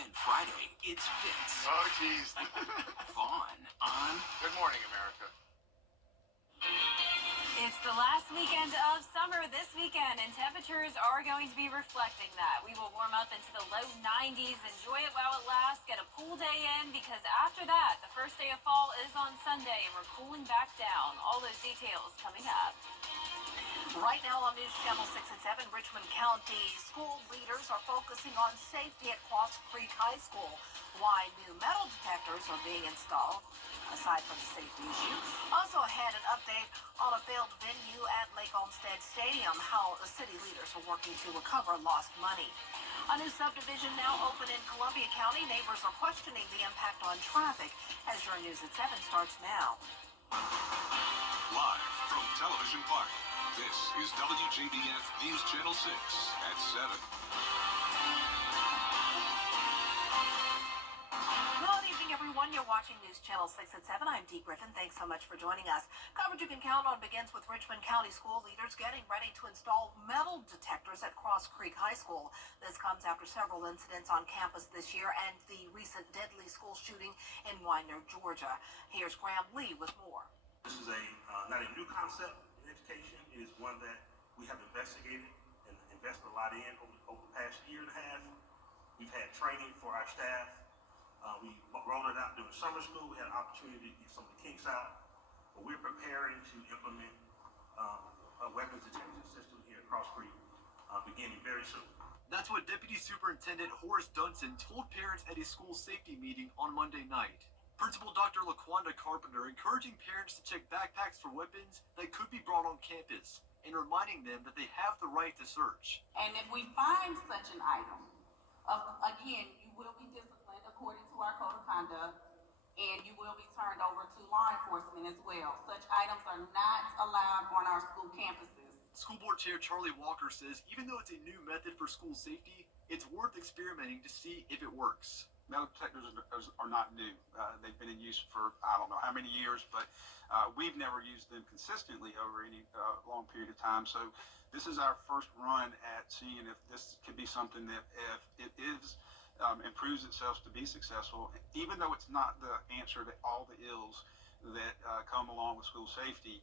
Then Friday, it's Vince. Oh, geez. Vaughn on Good morning, America. It's the last weekend of summer this weekend, and temperatures are going to be reflecting that. We will warm up into the low 90s, enjoy it while it lasts, get a pool day in, because after that, the first day of fall is on Sunday, and we're cooling back down. All those details coming up. Right now on News Channel 6 and 7, Richmond County school leaders are focusing on safety at Cross Creek High School. Why new metal detectors are being installed, aside from the safety issue. Also had an update on a failed venue at Lake Olmsted Stadium, how the city leaders are working to recover lost money. A new subdivision now open in Columbia County. Neighbors are questioning the impact on traffic as your News at 7 starts now. Live from Television Park, this is WJBF News Channel 6 at 7. Good evening, everyone. You're watching News Channel 6 at 7. I'm Dee Griffin. Thanks so much for joining us. Coverage you can count on begins with Richmond County school leaders getting ready to install metal detectors at Cross Creek High School. This comes after several incidents on campus this year and the recent deadly school shooting in Widener, Georgia. Here's Graham Lee with more. This is not a new concept in education. It is one that we have investigated and invested a lot in over the past year and a half. We've had training for our staff. We rolled it out during summer school. We had an opportunity to get some of the kinks out. But we're preparing to implement a weapons detection system here at Cross Creek beginning very soon. That's what Deputy Superintendent Horace Dunson told parents at a school safety meeting on Monday night. Principal Dr. LaQuanda Carpenter encouraging parents to check backpacks for weapons that could be brought on campus and reminding them that they have the right to search. And if we find such an item, again, you will be disciplined according to our code of conduct, and you will be turned over to law enforcement as well. Such items are not allowed on our school campuses. School Board Chair Charlie Walker says even though it's a new method for school safety, it's worth experimenting to see if it works. Metal detectors are not new. They've been in use for I don't know how many years, but we've never used them consistently over any long period of time. So this is our first run at seeing if this could be something that if it is improves itself to be successful, even though it's not the answer to all the ills that come along with school safety,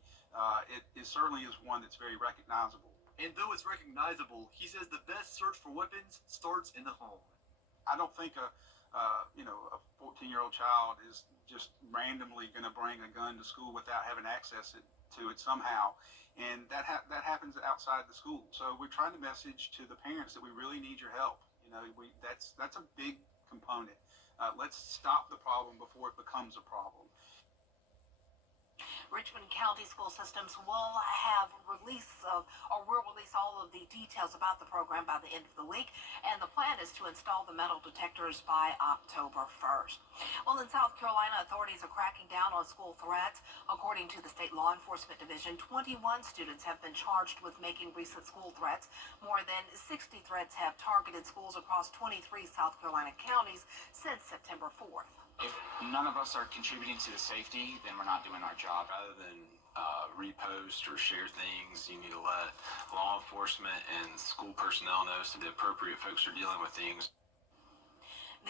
it certainly is one that's very recognizable. And though it's recognizable, he says the best search for weapons starts in the home. I don't think a 14-year-old child is just randomly going to bring a gun to school without having access to it somehow, and that happens outside the school. So we're trying to message to the parents that we really need your help. That's a big component. Let's stop the problem before it becomes a problem. Richmond County School Systems will have will release all of the details about the program by the end of the week, and the plan is to install the metal detectors by October 1st. Well, in South Carolina, authorities are cracking down on school threats. According to the State Law Enforcement Division, 21 students have been charged with making recent school threats. More than 60 threats have targeted schools across 23 South Carolina counties since September 4th. If none of us are contributing to the safety, then we're not doing our job. Rather than repost or share things, you need to let law enforcement and school personnel know so the appropriate folks are dealing with things.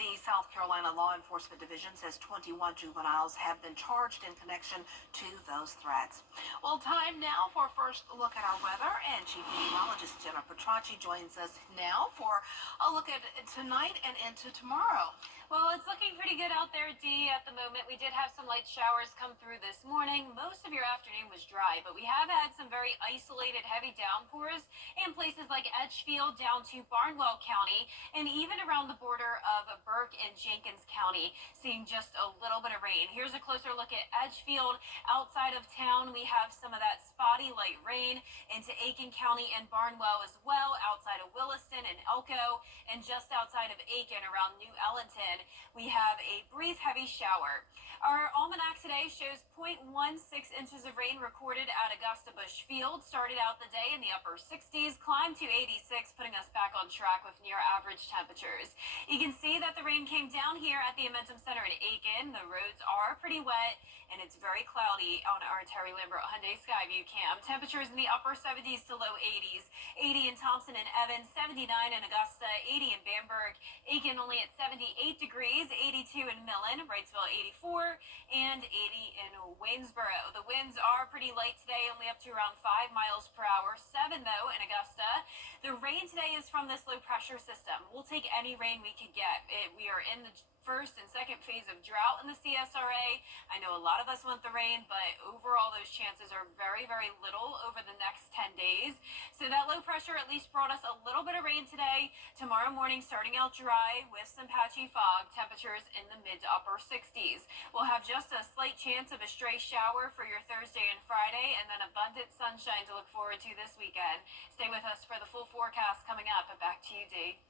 The South Carolina Law Enforcement Division says 21 juveniles have been charged in connection to those threats. Well, time now for a first look at our weather, and Chief Meteorologist Jenna Petracci joins us now for a look at tonight and into tomorrow. Well, it's looking pretty good out there, Dee, at the moment. We did have some light showers come through this morning. Most of your afternoon was dry, but we have had some very isolated heavy downpours in places like Edgefield down to Barnwell County, and even around the border of Burke and Jenkins County, seeing just a little bit of rain. Here's a closer look at Edgefield. Outside of town, we have some of that spotty light rain into Aiken County and Barnwell as well, outside of Williston and Elko, and just outside of Aiken around New Ellenton, we have a brief heavy shower. Our almanac today shows 0.16 inches of rain recorded at Augusta Bush Field. Started out the day in the upper 60s, climbed to 86, putting us back on track with near average temperatures. You can see that the rain came down here at the Amentum Center in Aiken. The roads are pretty wet, and it's very cloudy on our Terry Lambert Hyundai Skyview cam. Temperatures in the upper 70s to low 80s. 80 in Thompson and Evans, 79 in Augusta, 80 in Bamberg, Aiken only at 78 degrees, 82 in Millen, Wrightsville 84, and 80 in Waynesboro. The winds are pretty light today, only up to around 5 miles per hour, 7 though in Augusta. The rain today is from this low pressure system. We'll take any rain we could get. We are in the first and second phase of drought in the CSRA. I know a lot of us want the rain, but overall those chances are very, very little over the next 10 days. So that low pressure at least brought us a little bit of rain today. Tomorrow morning starting out dry with some patchy fog, temperatures in the mid to upper 60s. We'll have just a slight chance of a stray shower for your Thursday and Friday, and then abundant sunshine to look forward to this weekend. Stay with us for the full forecast coming up. Back to you, Dee.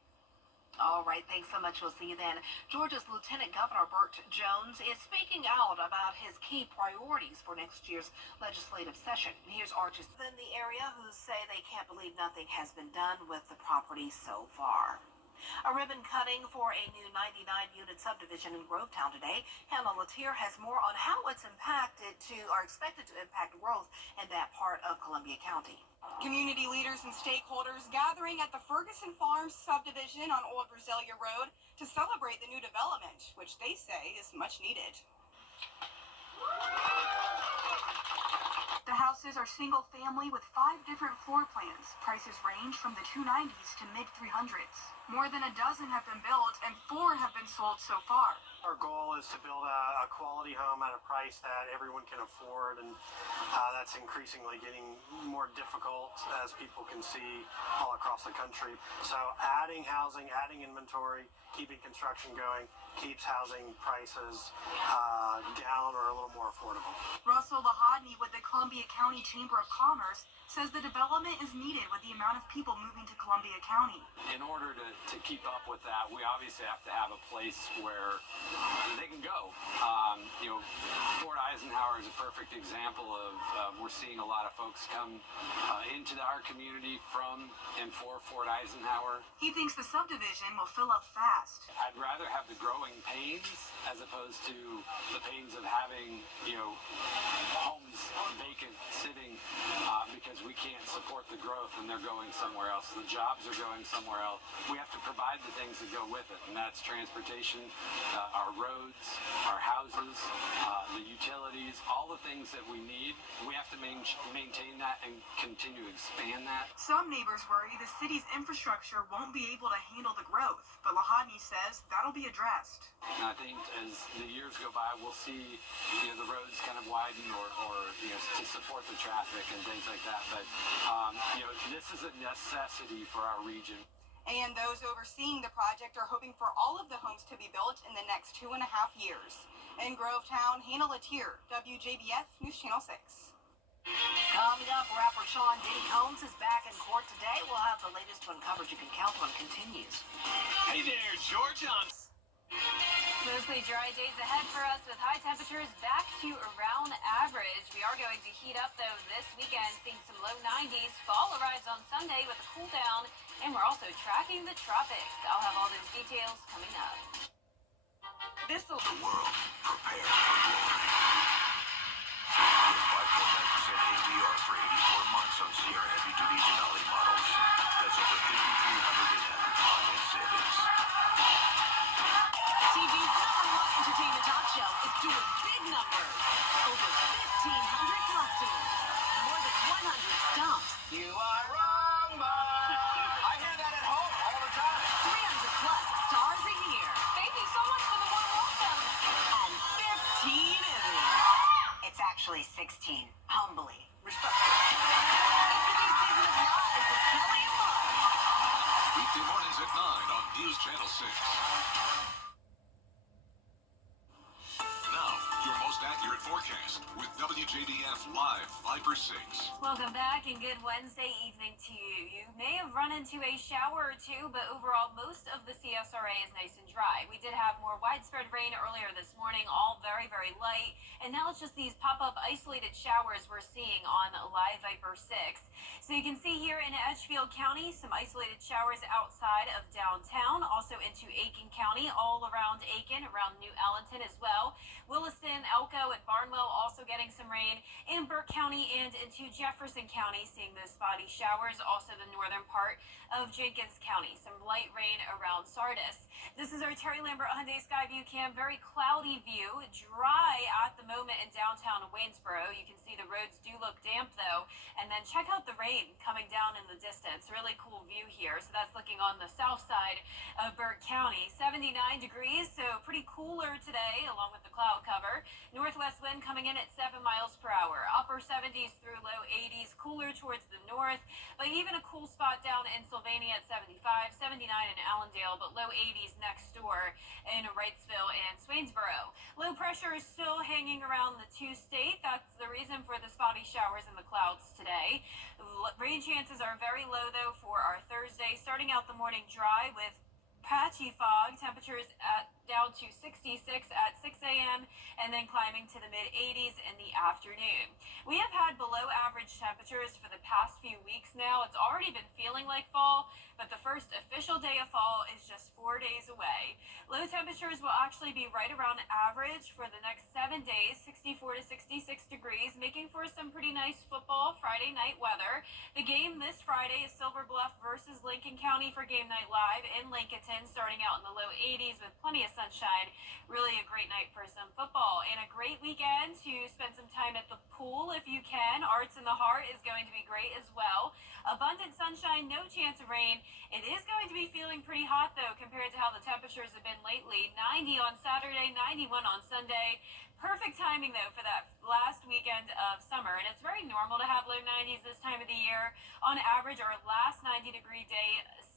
All right, thanks so much. We'll see you then. Georgia's Lieutenant Governor Burt Jones is speaking out about his key priorities for next year's legislative session. Here's Archie in the area who say they can't believe nothing has been done with the property so far. A ribbon cutting for a new 99-unit subdivision in Grovetown today. Hannah Latier has more on how it's expected to impact growth in that part of Columbia County. Community leaders and stakeholders gathering at the Ferguson Farms subdivision on Old Roselia Road to celebrate the new development, which they say is much needed. The houses are single family with 5 different floor plans. Prices range from the 290s to mid 300s. More than a dozen have been built and 4 have been sold so far. Our goal is to build a quality home at a price that everyone can afford, and that's increasingly getting more difficult as people can see all across the country. So adding housing, adding inventory, keeping construction going keeps housing prices down or a little more affordable. Russell Lahadney with the Columbia County Chamber of Commerce says the development is needed with the amount of people moving to Columbia County. In order to keep up with that, we obviously have to have a place where they can go. Fort Eisenhower is a perfect example of we're seeing a lot of folks come into our community from and for Fort Eisenhower. He thinks the subdivision will fill up fast. I'd rather have the growing pains as opposed to the pains of having, homes vacant sitting because we can't support the growth and they're going somewhere else. The jobs are going somewhere else. We have to provide the things that go with it, and that's transportation, our roads, our houses, the utilities, all the things that we need. We have to maintain that and continue to expand that. Some neighbors worry the city's infrastructure won't be able to handle the growth, but Lahadney says that'll be addressed. And I think as the years go by, we'll see the roads kind of widen or to support the traffic and things like that. But this is a necessity for our region. And those overseeing the project are hoping for all of the homes to be built in the next 2.5 years. In Grovetown, Hannah Latier, WJBF News Channel 6. Coming up, rapper Sean Diddy Combs is back in court today. We'll have the latest when coverage you can count on continues. Hey there, George. Mostly dry days ahead for us with high temperatures back to around average. We are going to heat up though this weekend, seeing some low 90s. Fall arrives on Sunday with a cool down, and we're also tracking the tropics. I'll have all those details coming up. The world prepared for glory. With 5.9% APR for 84 months on Sierra heavy-duty Denali models. That's over $5,300 in average monthly savings. TV's #1 entertainment talk show is doing big numbers. Over 1,500 costumes. More than 100 stumps. You are wrong, I hear that at home all the time. 300 plus stars a year. Thank you so much for the warm welcome. And 15 Emmys. It's actually 16. Humbly. Respectfully. It's a new season of Live with Kelly and Mark. Weekday mornings at 9 on News Channel 6. Now, your most accurate forecast with WJBF Live Viper 6. Welcome back and good Wednesday evening to you. You may have run into a shower or two, but overall most of the CSRA is nice and dry. We did have more widespread rain earlier this morning, all very, very light, and now it's just these pop-up isolated showers we're seeing on Live Viper 6. So you can see here in Edgefield County, some isolated showers outside of downtown, also into Aiken County, all around Aiken, around New Allenton as well. Williston, Elko, and Barnwell also getting some rain. In Burke County and into Jefferson County, seeing those spotty showers. Also the northern part of Jenkins County, some light rain around Sardis. This is our Terry Lambert Hyundai Skyview Cam. Very cloudy view, dry at the moment in downtown Waynesboro. You can see the roads do look damp though. And then check out the rain coming down in the distance. Really cool view here. So that's looking on the south side of Burke County. 79 degrees, so pretty cooler today along with the cloud cover. Northwest wind coming in at 7 miles per hour. Upper 70s through low 80s, cooler towards the north, but even a cool spot down in Sylvania at 75, 79 in Allendale, but low 80s next door in Wrightsville and Swainsboro. Low pressure is still hanging around the two-state. That's the reason for the spotty showers and the clouds today. Rain chances are very low, though, for our Thursday. Starting out the morning dry with patchy fog, temperatures down to 66 at 6 a.m. and then climbing to the mid-80s in the afternoon. We have had below average temperatures for the past few weeks now. It's already been feeling like fall, but the first official day of fall is just 4 days away. Low temperatures will actually be right around average for the next 7 days, 64 to 66 degrees, making for some pretty nice football Friday night weather. The game this Friday is Silver Bluff versus Lincoln County for Game Night Live in Lincolnton, starting out in the low 80s with plenty of sunshine. Really a great night for some football and a great weekend to spend some time at the pool if you can. Arts in the Heart is going to be great as well. Abundant sunshine, no chance of rain. It is going to be feeling pretty hot though compared to how the temperatures have been lately. 90 on Saturday, 91 on Sunday. Perfect timing though for that last weekend of summer, and it's very normal to have low 90s this time of the year. On average, our last 90-degree day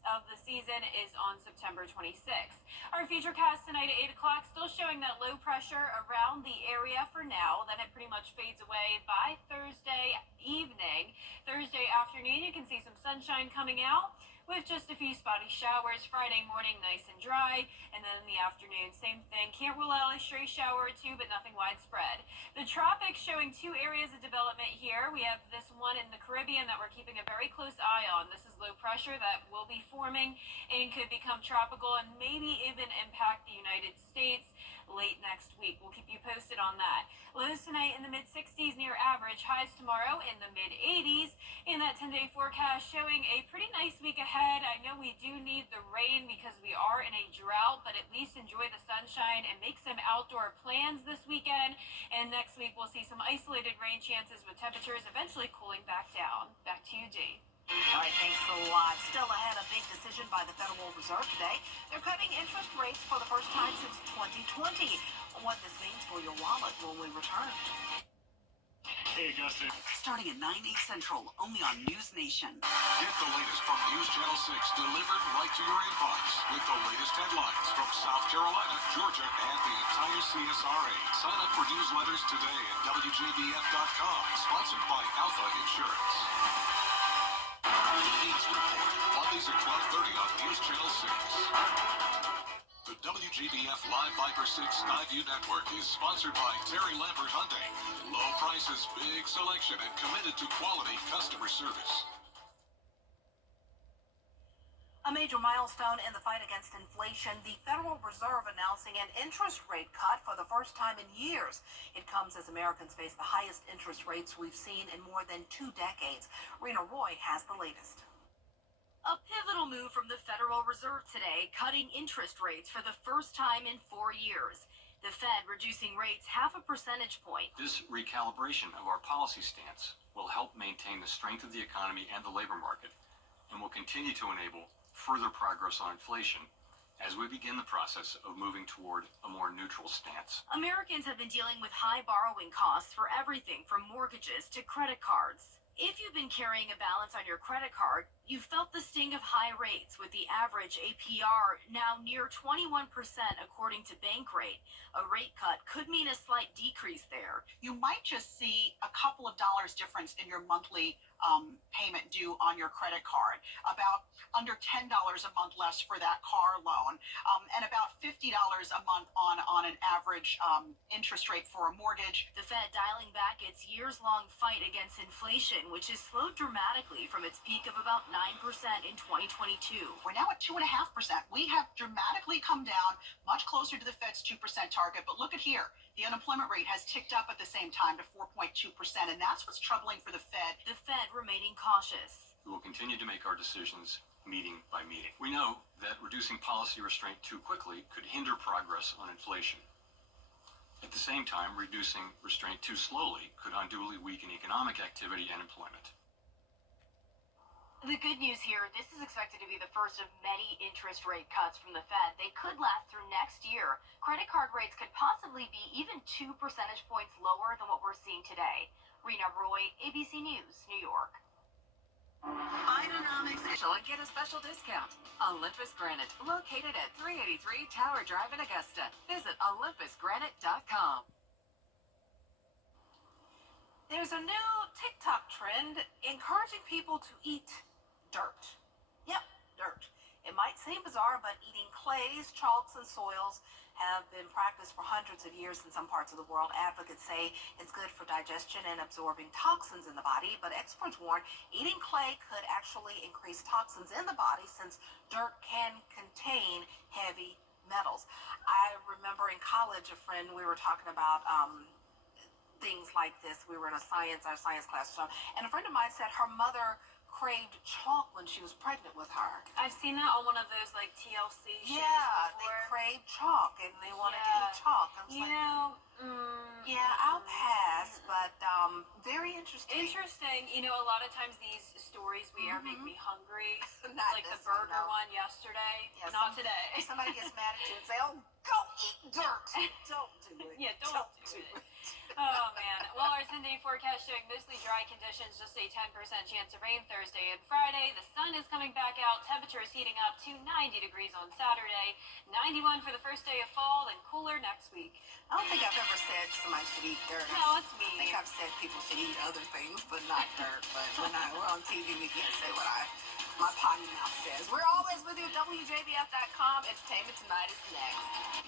of the season is on September 26th. Our futurecast tonight at 8 o'clock still showing that low pressure around the area for now. Then it pretty much fades away by Thursday evening. Thursday afternoon, you can see some sunshine coming out with just a few spotty showers. Friday morning, nice and dry, and then in the afternoon, same thing. Can't rule out a stray shower or two, but nothing widespread. The tropics showing two areas of development here. We have this one in the Caribbean that we're keeping a very close eye on. This is low pressure that will be forming and could become tropical and maybe even impact the United States late next week. We'll keep you posted on that. Lows tonight in the mid-60s near average, highs tomorrow in the mid-80s. And that 10-day forecast showing a pretty nice week ahead. I know we do need the rain because we are in a drought, but at least enjoy the sunshine and make some outdoor plans this weekend. And next week we'll see some isolated rain chances with temperatures eventually cooling back down. Back to you, Dee. All right, thanks a lot. Still ahead, a big decision by the Federal Reserve today. They're cutting interest rates for the first time since 2020. What this means for your wallet when we return. Hey, Augustin. Starting at 9, 8 Central, only on News Nation. Get the latest from News Channel 6 delivered right to your inbox with the latest headlines from South Carolina, Georgia, and the entire CSRA. Sign up for newsletters today at WJBF.com. Sponsored by Alpha Insurance. News Report, Mondays at 12:30 on News Channel 6. The WJBF Live Viper 6 Skyview Network is sponsored by Terry Lambert Hyundai. Low prices, big selection, and committed to quality customer service. A major milestone in the fight against inflation, the Federal Reserve announcing an interest rate cut for the first time in years. It comes as Americans face the highest interest rates we've seen in more than 2 decades. Rena Roy has the latest. A pivotal move from the Federal Reserve today, cutting interest rates for the first time in 4 years. The Fed reducing rates 0.5 percentage point. This recalibration of our policy stance will help maintain the strength of the economy and the labor market, and will continue to enable further progress on inflation as we begin the process of moving toward a more neutral stance. Americans have been dealing with high borrowing costs for everything from mortgages to credit cards. If you've been carrying a balance on your credit card, You felt the sting of high rates with the average APR now near 21% according to Bankrate. A rate cut could mean a slight decrease there. You might just see a couple of dollars difference in your monthly payment due on your credit card, about under $10 a month less for that car loan, and about $50 a month on an average interest rate for a mortgage. The Fed dialing back its years-long fight against inflation, which has slowed dramatically from its peak of about 9% in 2022. We're now at 2.5%. We have dramatically come down, much closer to the Fed's 2% target. But look at here. The unemployment rate has ticked up at the same time to 4.2%, and that's what's troubling for the Fed. The Fed remaining cautious. We will continue to make our decisions meeting by meeting. We know that reducing policy restraint too quickly could hinder progress on inflation. At the same time, reducing restraint too slowly could unduly weaken economic activity and employment. The good news here, this is expected to be the first of many interest rate cuts from the Fed. They could last through next year. Credit card rates could possibly be even 2 percentage points lower than what we're seeing today. Rena Roy, ABC News, New York. Bidenomics and get a special discount. Olympus Granite, located at 383 Tower Drive in Augusta. Visit olympusgranite.com. There's a new TikTok trend encouraging people to eat dirt. Yep, dirt. It might seem bizarre, but eating clays, chalks, and soils have been practiced for hundreds of years in some parts of the world. Advocates say it's good for digestion and absorbing toxins in the body, but experts warn eating clay could actually increase toxins in the body since dirt can contain heavy metals. I remember in college, a friend, we were talking about things like this. We were in our science class, and a friend of mine said her mother craved chalk when she was pregnant with her. I've seen that on one of those like TLC shows Yeah, before. they craved chalk and they wanted to eat chalk. I was You like, know, yeah, I'll pass, but very interesting. Interesting. You know, a lot of times these stories we air make me hungry. Not Like the this one, burger no. one yesterday. Yeah, Not today. Somebody gets mad at you and say, "Oh, go eat dirt." Don't do it. Yeah, don't do it. Oh man. Well, our 10-day forecast showing mostly dry conditions, just a 10% chance of rain Thursday and Friday. The sun is coming back out. Temperatures heating up to 90 degrees on Saturday, 91 for the first day of fall, then cooler next week. I don't think I've ever said somebody should eat dirt. No, it's me. I think I've said people should eat other things, but not dirt. But when we're on TV, we can't say what my potty mouth says. We're always with you at WJBF.com. Entertainment Tonight is next.